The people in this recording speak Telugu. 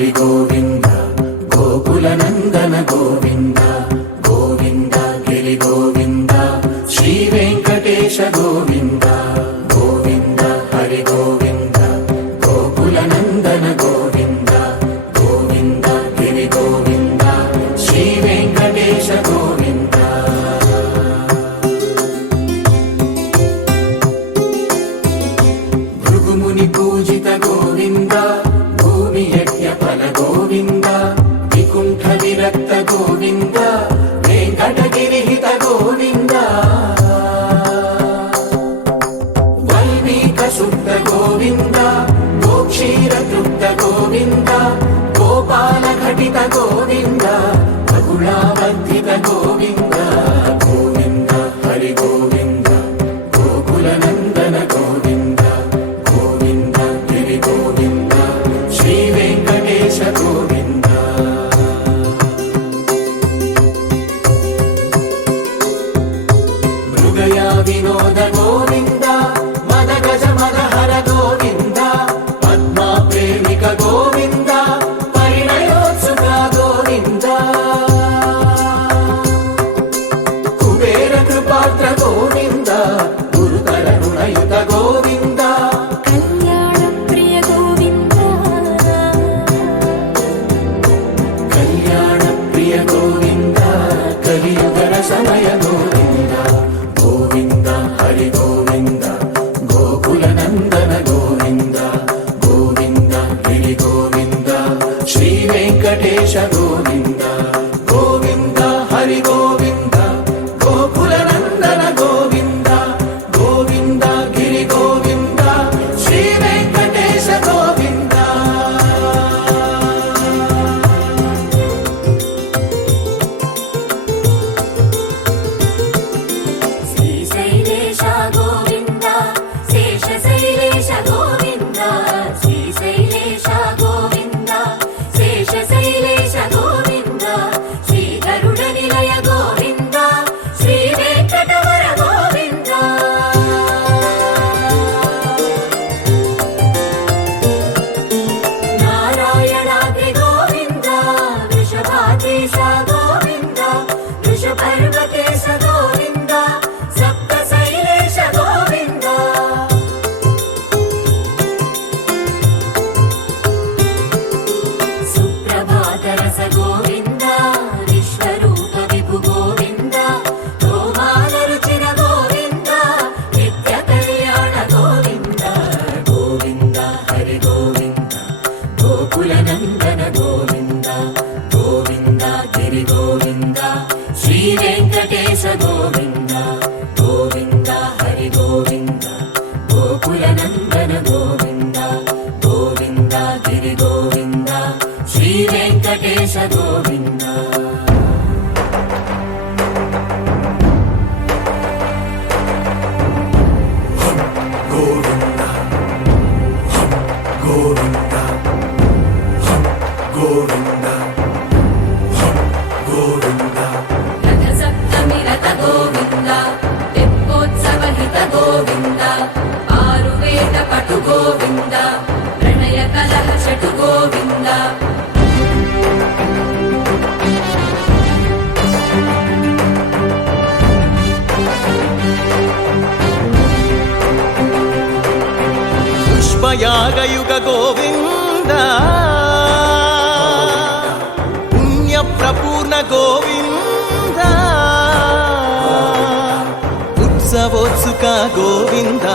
హరి గోవింద గోకుల నందన గోవింద గోవింద గిరి గోవింద శ్రీ వెంకటేశ గోవింద గోవింద హరి గోవింద గోకుల నందన గోవింద గోవింద గిరి గోవింద శ్రీ వెంకటేశ గోవింద భృగుముని పూజిత గోవింద భూమి యజ్ఞ ఫల గోవింద వికుంఠ విరక్త గోవింద వెంకటగిరిహిత గోవింద వల్మీక శుద్ధ గోవింద గోక్షీర తృప్త గోవింద గోపాల ఘటిత గోవింద బహుళావర్ధిత గోవింద గోవింద హరి గోవింద గోకుల నందన గోవింద గోవింద గిరి గోవింద శ్రీ వెంకటేశ గోవింద మృగయా వినోద గోవింద మద గజ మదహర గోవింద పద్మా ప్రేమిక గోవింద పరిణయోత్సుక గోవింద కుబేర కృపాత్ర గోవింద గురుతర రుణయుత గోవింద కళ్యాణ ప్రియ గోవింద కళ్యాణ ప్రియ గోవింద కలియుగర సమయ గోవింద గోవింద హరి గోవింద గోకుల నందన గోవింద గోవింద గిరి గోవింద శ్రీ వెంకటేశ గోవింద గోవింద హరి గోవింద గోకుల నందన గోవింద గోవింద గిరి గోవింద శ్రీ వెంకటేశ గోవింద శ్రీశైలేశ గోవింద శేషశైలేశ గోవింద శ్రీశైలేశ గోవింద శేషశైలేశ గోవింద శ్రీ గరుడ నిలయ గోవింద శ్రీ వెంకటవర గోవింద నారాయణాద్రి గోవింద వృషభాదేశ గోవింద వృషపర్వతేశ గోవింద సప్తశైలేశ గోవింద సుప్రభాతరస గోవింద విశ్వరూప విభు గోవింద గోమాల రుచిర గోవింద నిత్య కళ్యాణ గోవింద గోవింద హరి గోవింద గోకుల నందన గోవింద గోవింద గిరి గోవింద శ్రీ వెంకటేశ గోవింద గోవింద హరి గోవింద గోకుల నందన గోవింద గోవింద గిరి గోవింద శ్రీ వెంకటేశ గోవింద గోవింద గోవింద గోవింద గోవింద రథ సప్తమి రథ గోవింద తెప్పోత్సవ హిత గోవింద ఆరువేద పటు గోవింద ప్రణయ కలహ షటు గోవింద పుష్పయాగయుగ గోవింద పుణ్య ప్రపూర్ణ గోవింద ఉత్సవోత్సుక గోవింద